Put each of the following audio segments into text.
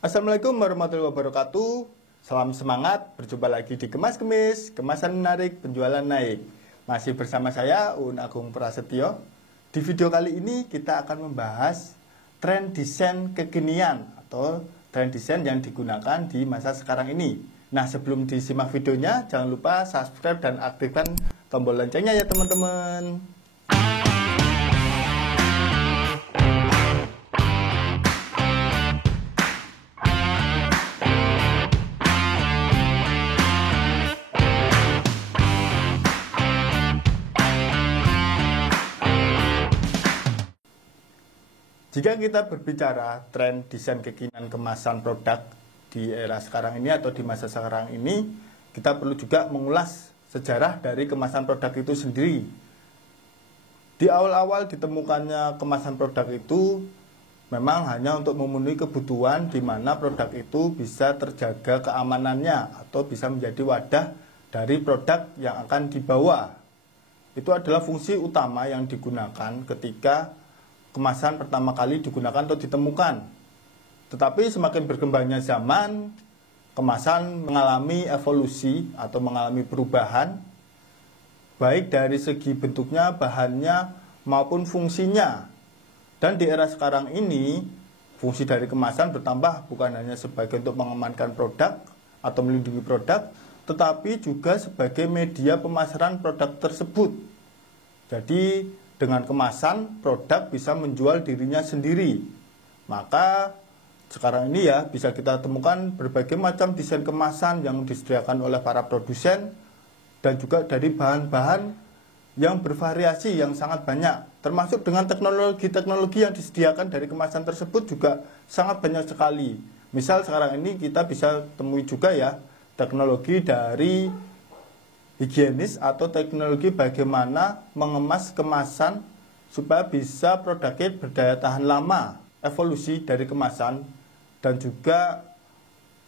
Assalamualaikum warahmatullahi wabarakatuh. Salam semangat, berjumpa lagi di Kemas Kemis, kemasan menarik, penjualan naik. Masih bersama saya, Un Agung Prasetyo. Di video kali ini kita akan membahas tren desain kekinian atau tren desain yang digunakan di masa sekarang ini. Nah, sebelum disimak videonya, jangan lupa subscribe dan aktifkan tombol loncengnya ya teman-teman. Jika kita berbicara tren desain kekinian kemasan produk di era sekarang ini atau di masa sekarang ini, kita perlu juga mengulas sejarah dari kemasan produk itu sendiri. Di awal-awal ditemukannya kemasan produk itu memang hanya untuk memenuhi kebutuhan di mana produk itu bisa terjaga keamanannya atau bisa menjadi wadah dari produk yang akan dibawa. Itu adalah fungsi utama yang digunakan ketika kemasan pertama kali digunakan atau ditemukan. Tetapi semakin berkembangnya zaman, kemasan mengalami evolusi atau mengalami perubahan, baik dari segi bentuknya, bahannya, maupun fungsinya. Dan di era sekarang ini, fungsi dari kemasan bertambah bukan hanya sebagai untuk mengamankan produk atau melindungi produk, tetapi juga sebagai media pemasaran produk tersebut. Jadi, dengan kemasan, produk bisa menjual dirinya sendiri. Maka sekarang ini ya bisa kita temukan berbagai macam desain kemasan yang disediakan oleh para produsen dan juga dari bahan-bahan yang bervariasi yang sangat banyak. Termasuk dengan teknologi-teknologi yang disediakan dari kemasan tersebut juga sangat banyak sekali. Misal sekarang ini kita bisa temui juga ya teknologi dari higienis atau teknologi bagaimana mengemas kemasan supaya bisa produknya berdaya tahan lama, evolusi dari kemasan dan juga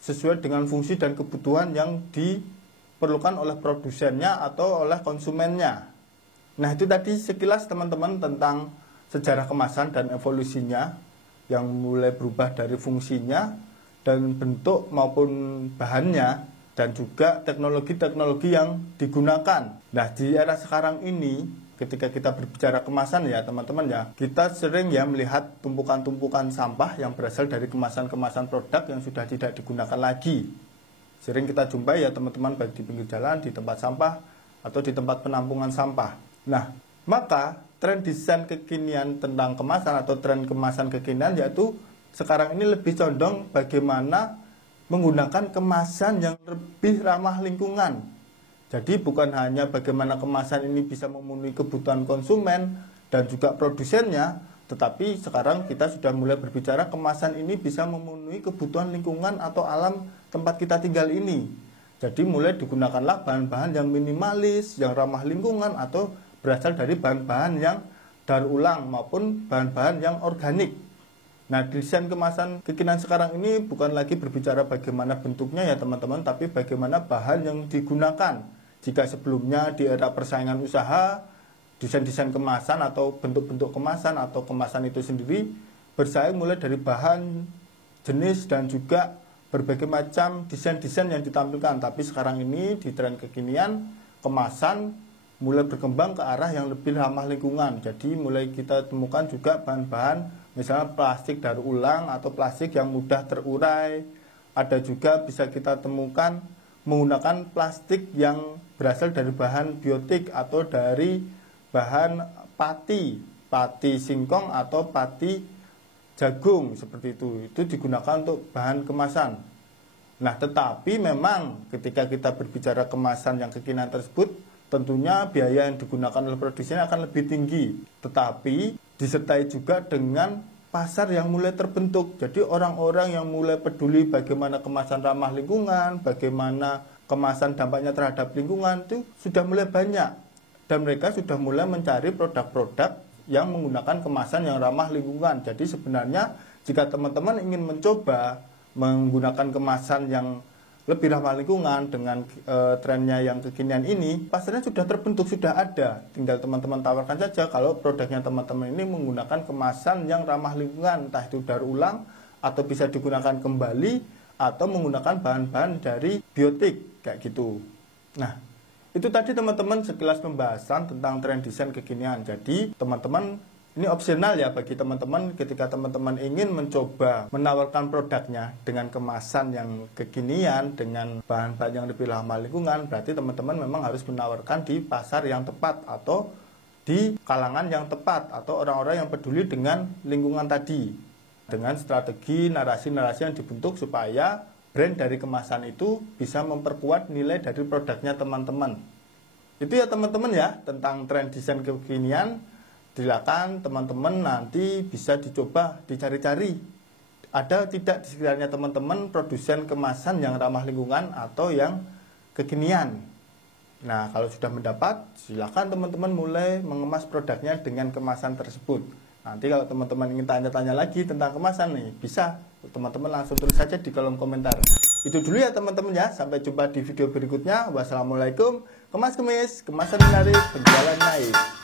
sesuai dengan fungsi dan kebutuhan yang diperlukan oleh produsennya atau oleh konsumennya. Nah, itu tadi sekilas teman-teman tentang sejarah kemasan dan evolusinya yang mulai berubah dari fungsinya dan bentuk maupun bahannya, dan juga teknologi-teknologi yang digunakan. Nah, di era sekarang ini, ketika kita berbicara kemasan ya teman-teman ya, kita sering ya melihat tumpukan-tumpukan sampah yang berasal dari kemasan-kemasan produk yang sudah tidak digunakan lagi. Sering kita jumpai ya teman-teman, baik di pinggir jalan, di tempat sampah, atau di tempat penampungan sampah. Nah, maka tren desain kekinian tentang kemasan atau tren kemasan kekinian yaitu sekarang ini lebih condong bagaimana menggunakan kemasan yang lebih ramah lingkungan. Jadi bukan hanya bagaimana kemasan ini bisa memenuhi kebutuhan konsumen dan juga produsennya, tetapi sekarang kita sudah mulai berbicara kemasan ini bisa memenuhi kebutuhan lingkungan atau alam tempat kita tinggal ini. Jadi mulai digunakanlah bahan-bahan yang minimalis, yang ramah lingkungan atau berasal dari bahan-bahan yang daur ulang maupun bahan-bahan yang organik. Nah, desain kemasan kekinian sekarang ini bukan lagi berbicara bagaimana bentuknya ya teman-teman, tapi bagaimana bahan yang digunakan. Jika sebelumnya di era persaingan usaha, desain-desain kemasan atau bentuk-bentuk kemasan atau kemasan itu sendiri bersaing mulai dari bahan, jenis, dan juga berbagai macam desain-desain yang ditampilkan. Tapi sekarang ini di tren kekinian, kemasan mulai berkembang ke arah yang lebih ramah lingkungan. Jadi mulai kita temukan juga bahan-bahan misalnya plastik daur ulang atau plastik yang mudah terurai. Ada juga bisa kita temukan menggunakan plastik yang berasal dari bahan biotik atau dari bahan pati singkong atau pati jagung seperti itu. Itu digunakan untuk bahan kemasan. Nah, tetapi memang ketika kita berbicara kemasan yang kekinian tersebut, tentunya biaya yang digunakan oleh produsen akan lebih tinggi. Tetapi disertai juga dengan pasar yang mulai terbentuk. Jadi orang-orang yang mulai peduli bagaimana kemasan ramah lingkungan, bagaimana kemasan dampaknya terhadap lingkungan itu sudah mulai banyak. Dan mereka sudah mulai mencari produk-produk yang menggunakan kemasan yang ramah lingkungan. Jadi sebenarnya jika teman-teman ingin mencoba menggunakan kemasan yang lebih ramah lingkungan dengan trennya yang kekinian ini, pasarnya sudah terbentuk, sudah ada. Tinggal teman-teman tawarkan saja kalau produknya teman-teman ini menggunakan kemasan yang ramah lingkungan, entah itu daur ulang atau bisa digunakan kembali, atau menggunakan bahan-bahan dari biotik kayak gitu. Nah, itu tadi teman-teman sekilas pembahasan tentang tren desain kekinian. Jadi teman-teman, ini opsional ya bagi teman-teman ketika teman-teman ingin mencoba menawarkan produknya dengan kemasan yang kekinian, dengan bahan-bahan yang lebih ramah lingkungan, berarti teman-teman memang harus menawarkan di pasar yang tepat atau di kalangan yang tepat atau orang-orang yang peduli dengan lingkungan tadi. Dengan strategi narasi-narasi yang dibentuk supaya brand dari kemasan itu bisa memperkuat nilai dari produknya teman-teman. Itu ya teman-teman ya, tentang tren desain kekinian. Silakan teman-teman nanti bisa dicoba, dicari-cari. Ada tidak di sekitarnya teman-teman produsen kemasan yang ramah lingkungan atau yang kekinian. Nah, kalau sudah mendapat, silakan teman-teman mulai mengemas produknya dengan kemasan tersebut. Nanti kalau teman-teman ingin tanya-tanya lagi tentang kemasan nih, bisa teman-teman langsung tulis saja di kolom komentar. Itu dulu ya teman-teman ya, sampai jumpa di video berikutnya. Wassalamualaikum. Kemas kemis, kemasan menarik, penjualan naik.